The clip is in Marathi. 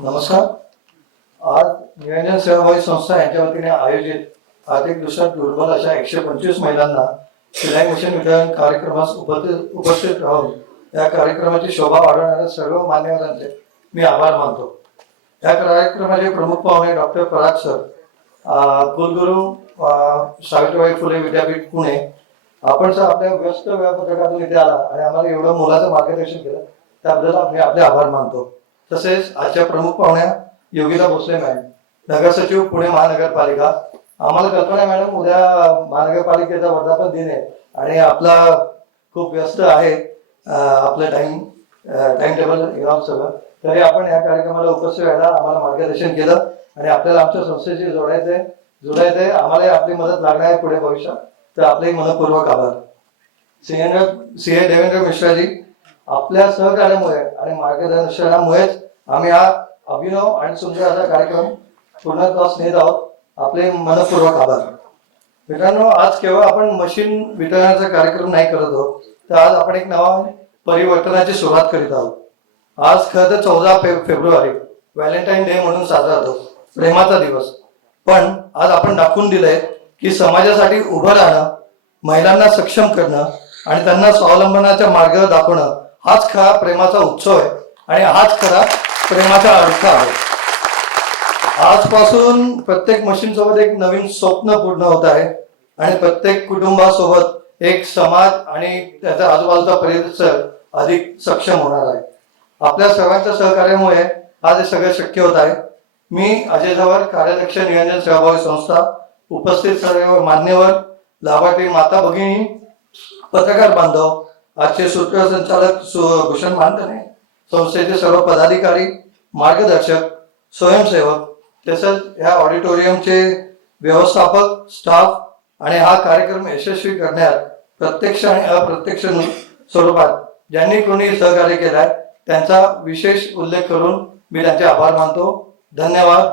नमस्कार. आज निरंजन सेवाभावी संस्था यांच्या वतीने आयोजित आर्थिकदृष्ट्या दुर्बल अशा 125 महिलांना शिलाई मशीन वितरण कार्यक्रमास उपस्थित राहून या कार्यक्रमाची शोभा वाढवणाऱ्या सर्व मान्यवरांचे मी आभार मानतो. या कार्यक्रमाचे प्रमुख पाहुणे डॉक्टर पराग सर, कुलगुरू सावित्रीबाई फुले विद्यापीठ पुणे. आपण सर आपल्या व्यस्त वेळापत्रकातून इथे आला आणि आम्हाला एवढं मोलाचं मार्गदर्शन केलं त्याबद्दल आम्ही आपले आभार मानतो. तसेच आजच्या प्रमुख पाहुण्या योगिता भोसले मॅडम, नगर सचिव पुणे महानगरपालिका. आम्हाला कल्पना मॅडम उद्या महानगरपालिकेचा वर्धापन दिन आहे आणि आपला खूप व्यस्त आहे आपलं टाइम टेबल सगळं, तरी आपण या कार्यक्रमाला उपस्थित राहायला आम्हाला मार्गदर्शन केलं आणि आपल्याला आमच्या संस्थेशी जोडायचंय. आम्हाला आपली मदत लागणार आहे पुढे भविष्यात, तर आपले मनपूर्वक आभार. सीए देवेंद्र मिश्राजी, आपल्या सहकार्यामुळे आणि मार्गदर्शनामुळेच आम्ही हा अभिनव आणि सुंदर असा कार्यक्रम पूर्णत्वास नेत आहोत. आपले मनपूर्वक आभार. मित्रांनो, आज केवळ आपण मशीन वितरणाचा कार्यक्रम नाही करत आहोत, तर आज आपण एक नवा परिवर्तनाची सुरुवात करीत आहोत. आज खरं तर 14 फेब्रुवारी व्हॅलेंटाईन डे म्हणून साजरा होतो, प्रेमाचा दिवस. पण आज आपण दाखवून दिलंय की समाजासाठी उभं राहणं, महिलांना सक्षम करणं आणि त्यांना स्वावलंबनाचा मार्ग दाखवणं हाच खरा प्रेमाचा उत्सव आहे आणि हाच खरा प्रेमाचा अर्थ आहे. आजपासून प्रत्येक मशीन सोबत एक नवीन स्वप्न पूर्ण होत आहे आणि प्रत्येक कुटुंबासोबत एक समाज आणि त्याचा आजूबाजूचा परिसर अधिक सक्षम होणार आहे. आपल्या सर्वांच्या सहकार्यामुळे आज हे सगळं शक्य होत आहे. मी अजय जवळ, कार्याध्यक्ष निरंजन सेवाभावी संस्था, उपस्थित सर्व मान्यवर, लाभार्थी माता भगिनी, पत्रकार बांधव, आजचे सूत्रसंचालक भूषण मानधने, संस्थेचे सर्व पदाधिकारी, मार्गदर्शक, स्वयंसेवक, तसेच ह्या ऑडिटोरियमचे व्यवस्थापक, स्टाफ आणि हा कार्यक्रम यशस्वी करण्यात प्रत्यक्ष आणि अप्रत्यक्ष स्वरूपात ज्यांनी कोणी सहकार्य केलाय त्यांचा विशेष उल्लेख करून मी त्यांचे आभार मानतो. धन्यवाद.